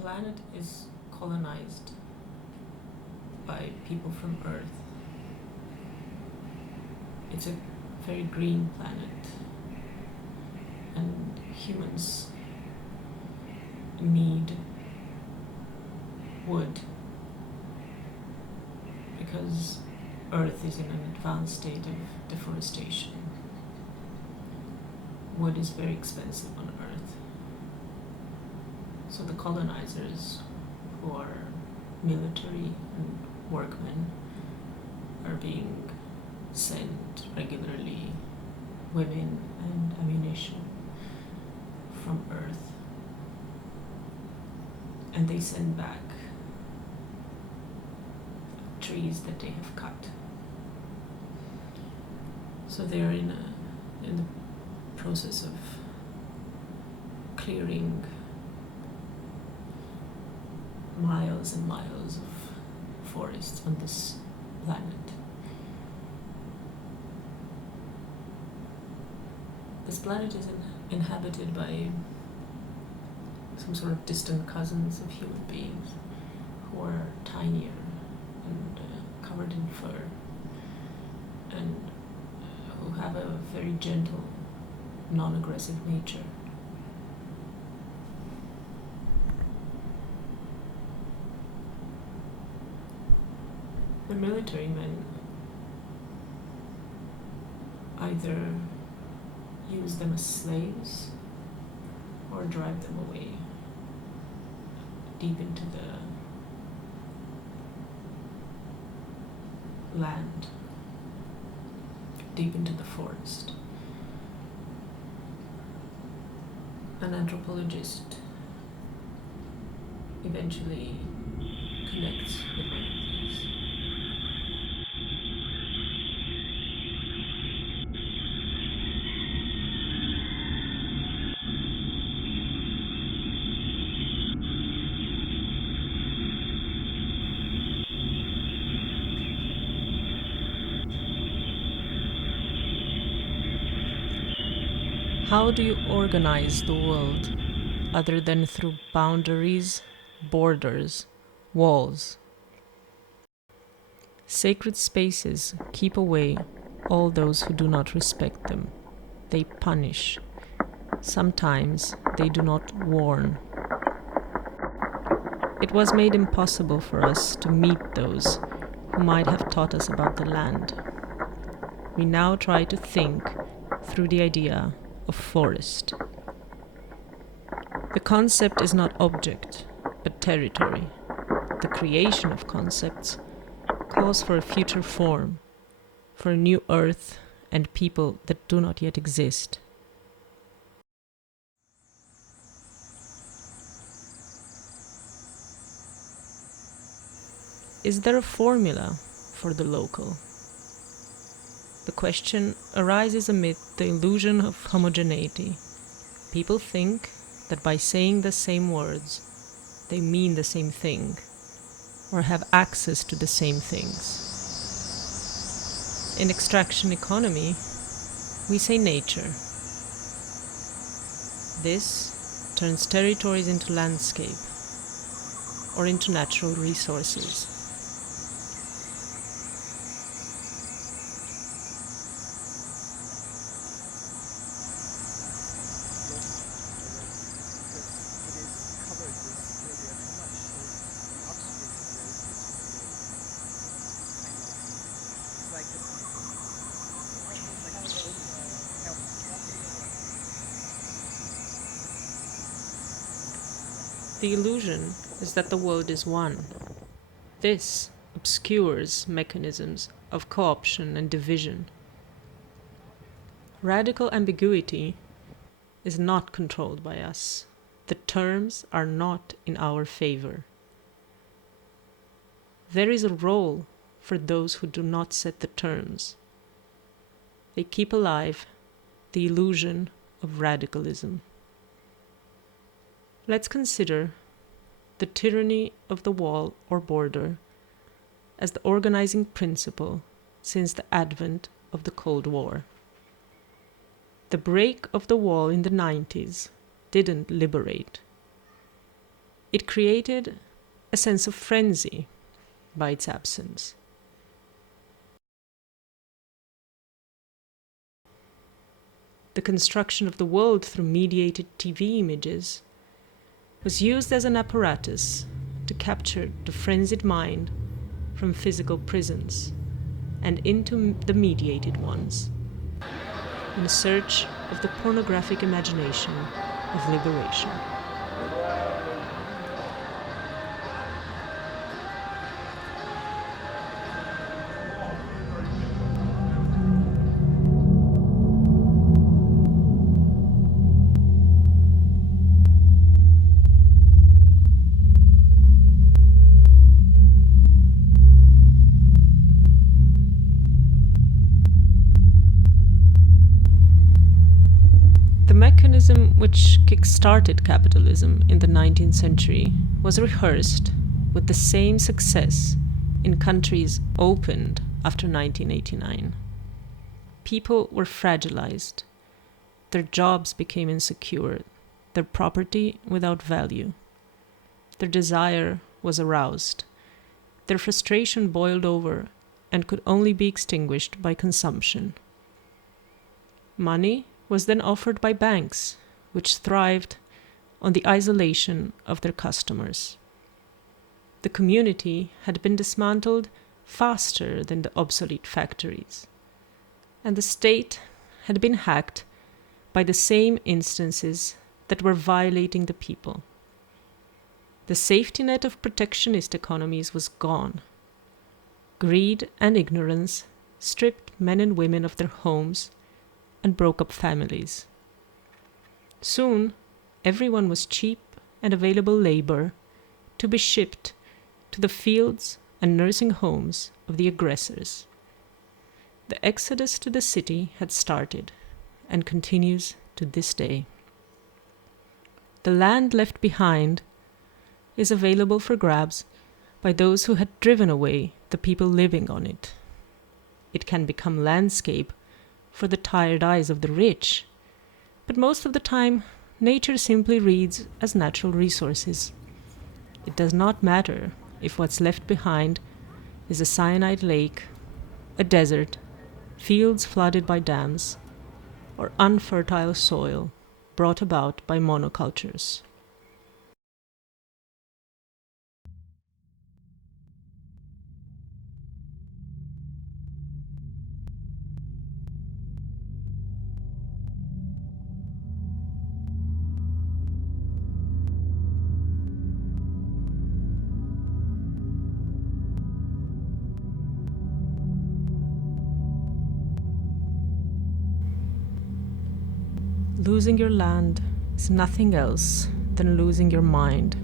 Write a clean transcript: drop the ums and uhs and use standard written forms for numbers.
planet is colonized by people from Earth. It's a very green planet, and humans need wood because Earth is in an advanced state of deforestation. Wood is very expensive on Earth. So the colonizers, who are military and workmen, are being sent regularly women and ammunition from Earth. And they send back trees that they have cut. So they're in the process of clearing miles and miles of forests on this planet. This planet is inhabited by some sort of distant cousins of human beings who are tinier and covered in fur, and who have a very gentle, non-aggressive nature. The military men either use them as slaves or drive them away deep into the land, deep into the forest. An anthropologist eventually connects with one of these. How do you organize the world other than through boundaries, borders, walls? Sacred spaces keep away all those who do not respect them. They punish. Sometimes they do not warn. It was made impossible for us to meet those who might have taught us about the land. We now try to think through the idea of forest. The concept is not object, but territory. The creation of concepts calls for a future form, for a new earth and people that do not yet exist. Is there a formula for the local? The question arises amid the illusion of homogeneity. People think that by saying the same words, they mean the same thing, or have access to the same things. In extraction economy, we say nature. This turns territories into landscape, or into natural resources. The illusion is that the world is one. This obscures mechanisms of co-option and division. Radical ambiguity is not controlled by us. The terms are not in our favor. There is a role for those who do not set the terms. They keep alive the illusion of radicalism. Let's consider the tyranny of the wall or border as the organizing principle since the advent of the Cold War. The break of the wall in the 90s didn't liberate. It created a sense of frenzy by its absence. The construction of the world through mediated TV images was used as an apparatus to capture the frenzied mind from physical prisons and into the mediated ones, in search of the pornographic imagination of liberation. The mechanism which kick-started capitalism in the 19th century was rehearsed with the same success in countries opened after 1989. People were fragilized. Their jobs became insecure, their property without value. Their desire was aroused. Their frustration boiled over and could only be extinguished by consumption. Money was then offered by banks, which thrived on the isolation of their customers. The community had been dismantled faster than the obsolete factories, and the state had been hacked by the same instances that were violating the people. The safety net of protectionist economies was gone. Greed and ignorance stripped men and women of their homes and broke up families. Soon, everyone was cheap and available labor to be shipped to the fields and nursing homes of the aggressors. The exodus to the city had started and continues to this day. The land left behind is available for grabs by those who had driven away the people living on it. It can become landscape for the tired eyes of the rich, but most of the time, nature simply reads as natural resources. It does not matter if what's left behind is a cyanide lake, a desert, fields flooded by dams, or unfertile soil brought about by monocultures. Losing your land is nothing else than losing your mind.